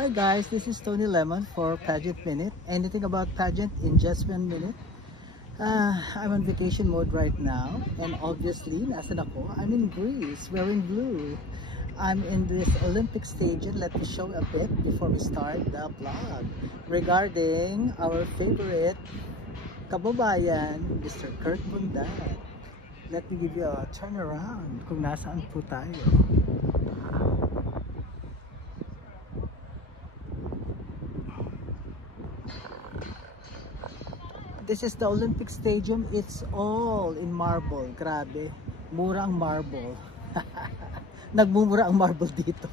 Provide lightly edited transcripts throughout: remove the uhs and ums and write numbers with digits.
Hi guys, this is Tony Lemon for Pageant Minute. Anything about pageant in just 1 minute. I'm on vacation mode right now, and obviously, nasan ako? I'm in Greece, wearing blue. I'm in this Olympic stadium. Let me show a bit before we start the vlog regarding our favorite kababayan, Mr. Kirk Bundan. Let me give you a turnaround kung nasaan po tayo. This is the Olympic Stadium. It's all in marble. Grabe. Mura ang marble. Nagmumura ang marble dito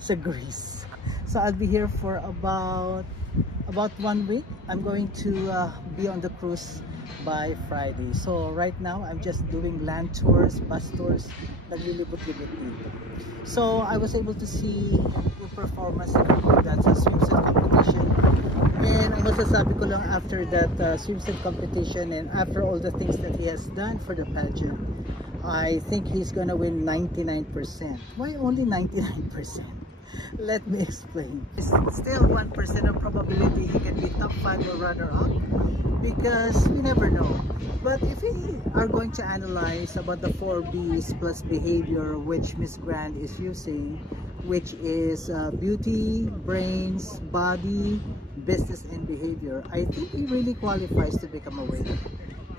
sa Greece. So I'll be here for about 1 week. I'm going to be on the cruise by Friday. So right now I'm just doing land tours, bus tours. Naglilibot-libot dito. So I was able to see the performance that's a swimsuit competition. And ang masasabi ko lang after that swimsuit competition and after all the things that he has done for the pageant, I think he's gonna win 99%. Why only 99%? Let me explain. It's still 1% of probability he can be top 5 or runner-up because we never know. But if we are going to analyze about the 4 B's plus behavior which Miss Grand is using, which is beauty, brains, body, business, and behavior, I think he really qualifies to become a winner.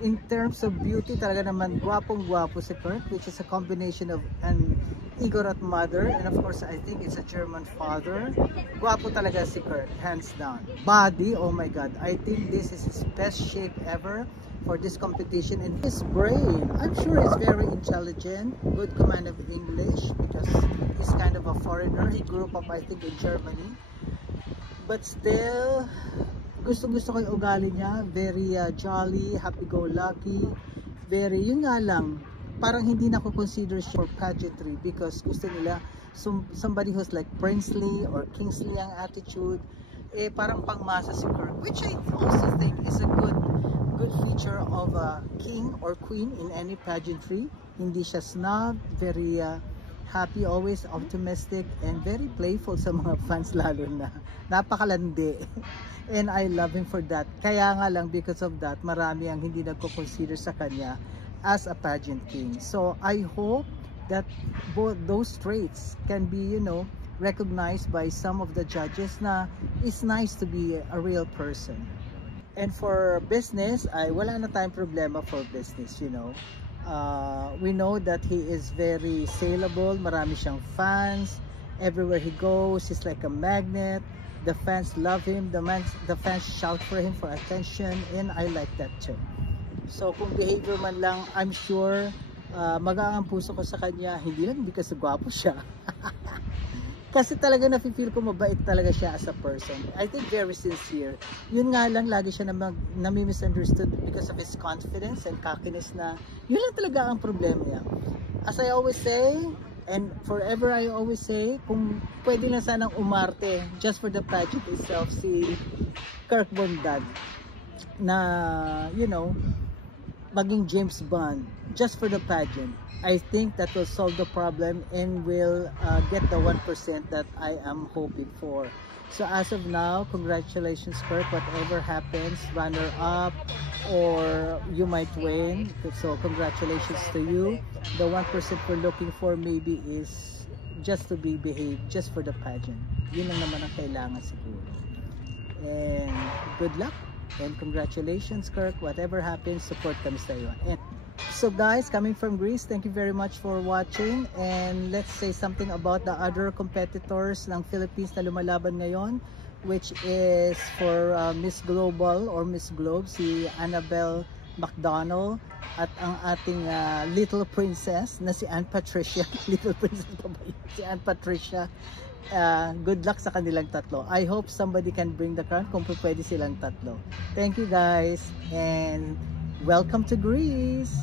In terms of beauty, talaga naman gwapong-gwapo si Kirk, which is a combination of an Igorot mother, and of course I think it's a German father. Gwapo talaga si Kirk, hands down. Body, oh my god, I think this is his best shape ever for this competition. And his brain, I'm sure he's very intelligent, good command of English because he's kind of a foreigner. He grew up, I think, in Germany. But still, gusto-gusto ko yung ugali niya. Very jolly, happy-go-lucky. Very, yun nga lang, parang hindi na ko consider siya for pageantry because gusto nila somebody who's like princely or kingsley ang attitude. Eh, parang pangmasa si Kirk, which I also think is a good feature of a king or queen in any pageantry. Hindi siya snob, very happy, always optimistic, and very playful sa mga fans, lalo na napakalandi. And I love him for that. Kaya nga lang, because of that, marami ang hindi nagko-consider sa kanya as a pageant king. So I hope that both those traits can be, you know, recognized by some of the judges na it's nice to be a real person. And for business, wala na tayong problema for business, you know. We know that he is very saleable, marami siyang fans, everywhere he goes, he's like a magnet, the fans love him, the fans shout for him for attention, and I like that too. So kung behavior man lang, I'm sure magaan ang puso ko sa kanya, hindi lang because gwapo siya. Kasi talaga nafe-feel ko mabait talaga siya as a person. I think very sincere. Yun nga lang, lagi siya nami-misunderstood because of his confidence and cockiness na yun lang talaga ang problema niya. As I always say, and forever I always say, kung pwede lang sanang umarte just for the pageant itself si Kirk Bundan na, you know, maging James Bond just for the pageant. I think that will solve the problem and will get the 1% that I am hoping for. So as of now, congratulations Kirk, whatever happens, runner up or you might win. So congratulations to you. The 1% we're looking for maybe is just to be behaved just for the pageant. Yun lang naman ang kailangan siguro. And good luck and congratulations Kirk, whatever happens, support kami sa iyo. And so guys, coming from Greece, thank you very much for watching, and let's say something about the other competitors ng Philippines na lumalaban ngayon, which is for Miss Global or Miss Globe, si Annabelle McDonald at ang ating little princess na si Anne Patricia. Little princess pa ba yun? Si Anne Patricia. Good luck sa kanilang tatlo. I hope somebody can bring the crown kung pwede silang tatlo. Thank you guys and welcome to Greece!